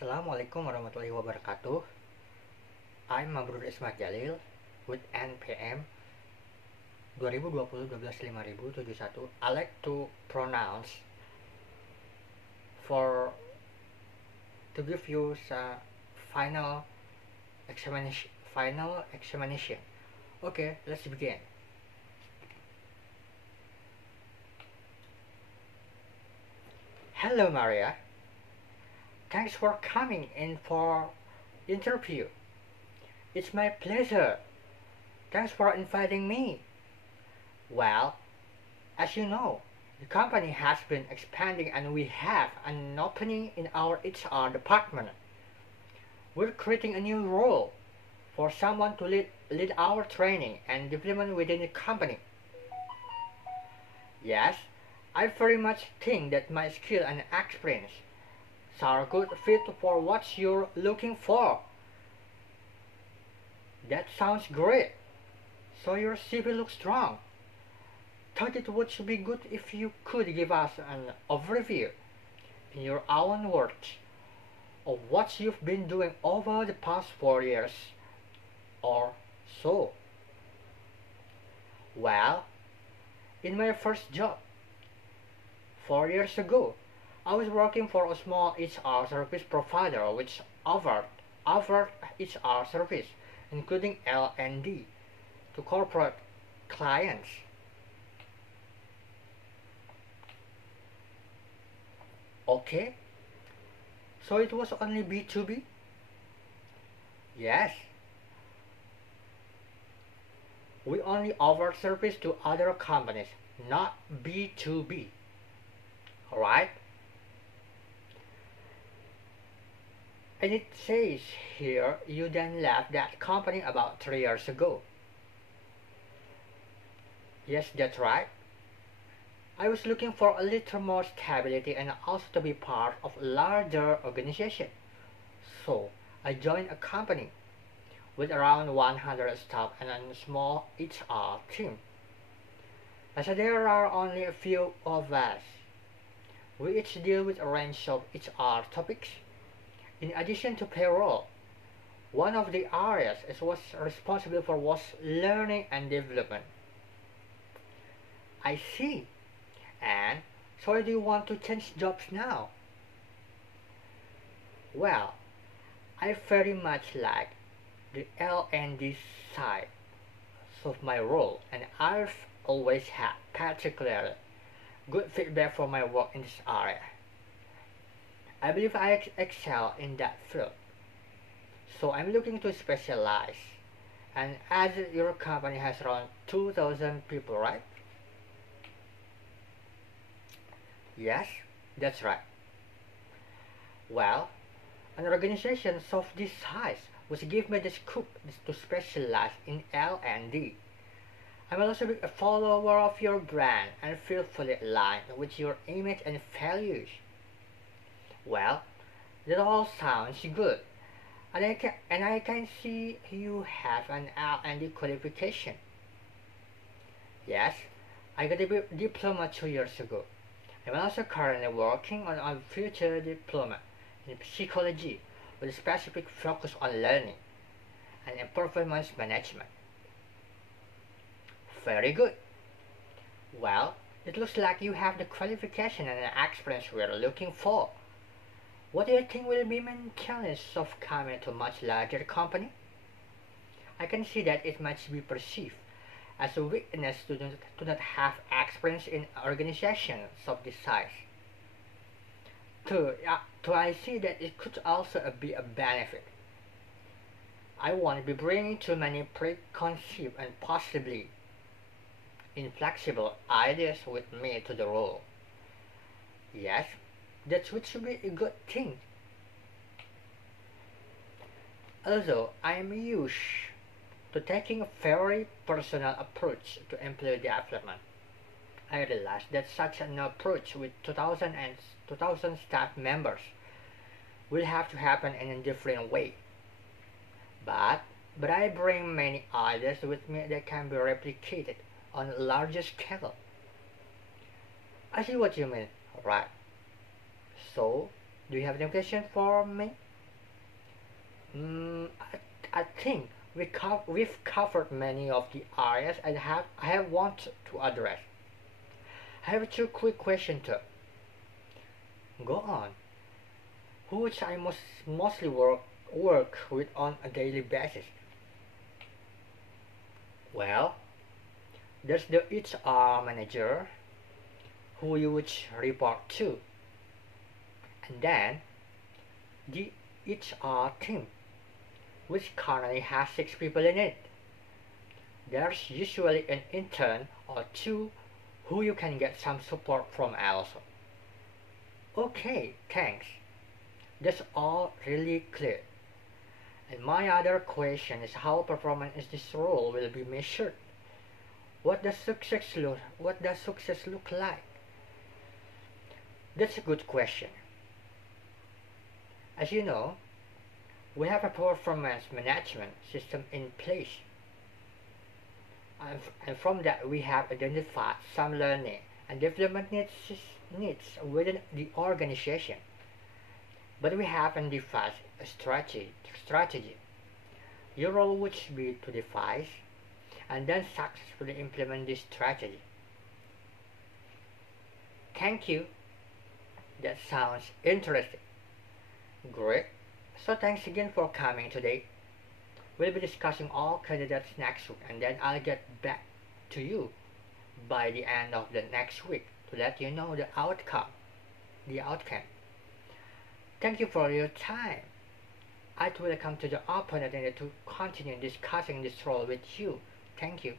Assalamualaikum warahmatullahi wabarakatuh. I'm Mabrur jalil with NPM 2020-12-5071. I like to pronounce to give you a final examination. Okay, let's begin. Hello Maria. Thanks for coming in for interview. It's my pleasure. Thanks for inviting me. Well, as you know, the company has been expanding and we have an opening in our HR department. We're creating a new role for someone to lead our training and development within the company. Yes, I very much think that my skill and experience are a good fit for what you're looking for. That sounds great. So your CV looks strong. Thought it would be good if you could give us an overview, in your own words, of what you've been doing over the past 4 years or so. Well, in my first job, 4 years ago, I was working for a small HR service provider which offered HR service, including L&D, to corporate clients. Okay, so it was only B2B? Yes. We only offer service to other companies, not B2B. Alright? And it says here you then left that company about 3 years ago. Yes, that's right. I was looking for a little more stability and also to be part of a larger organization. So I joined a company with around 100 staff and a small HR team. As there are only a few of us, we each deal with a range of HR topics. In addition to payroll, one of the areas I was responsible for was learning and development. I see. And so do you want to change jobs now? Well, I very much like the L&D side of my role, and I've always had particularly good feedback for my work in this area. I believe I excel in that field, so I'm looking to specialize. And as your company has around 2,000 people, right? Yes, that's right. Well, an organization of this size would give me the scope to specialize in L&D. I'm also a follower of your brand and feel fully aligned with your image and values. Well, that all sounds good, and I can see you have an L&D qualification. Yes, I got a diploma 2 years ago. I'm also currently working on a future diploma in psychology with a specific focus on learning and in performance management. Very good. Well, it looks like you have the qualification and the experience we're looking for. What do you think will be main challenge of coming to a much larger company? I can see that it might be perceived as a weakness to not have experience in organizations of this size. I see that it could also be a benefit. I won't be bringing too many preconceived and possibly inflexible ideas with me to the role. Yes, that would be a good thing. Although I am used to taking a very personal approach to employee development, I realize that such an approach with 2,000 staff members will have to happen in a different way. But I bring many ideas with me that can be replicated on a larger scale. I see what you mean, right? So, do you have any question for me? I think we've covered many of the areas I have wanted to address. I have two quick questions to go on. Who should I mostly work with on a daily basis? Well, there's the HR manager who you would report to, and then the HR team, which currently has 6 people in it. There's usually an intern or two who you can get some support from also. Okay, thanks. That's all really clear. And my other question is how performance in this role will be measured. What does success look like? That's a good question. As you know, we have a performance management system in place. And from that we have identified some learning and development needs within the organization. But we haven't defined a strategy. Your role would be to devise and then successfully implement this strategy. Thank you. That sounds interesting. Great. So thanks again for coming today. We'll be discussing all candidates next week, and then I'll get back to you by the end of the next week to let you know the outcome. Thank you for your time. I will come to the opponent and to continue discussing this role with you. Thank you.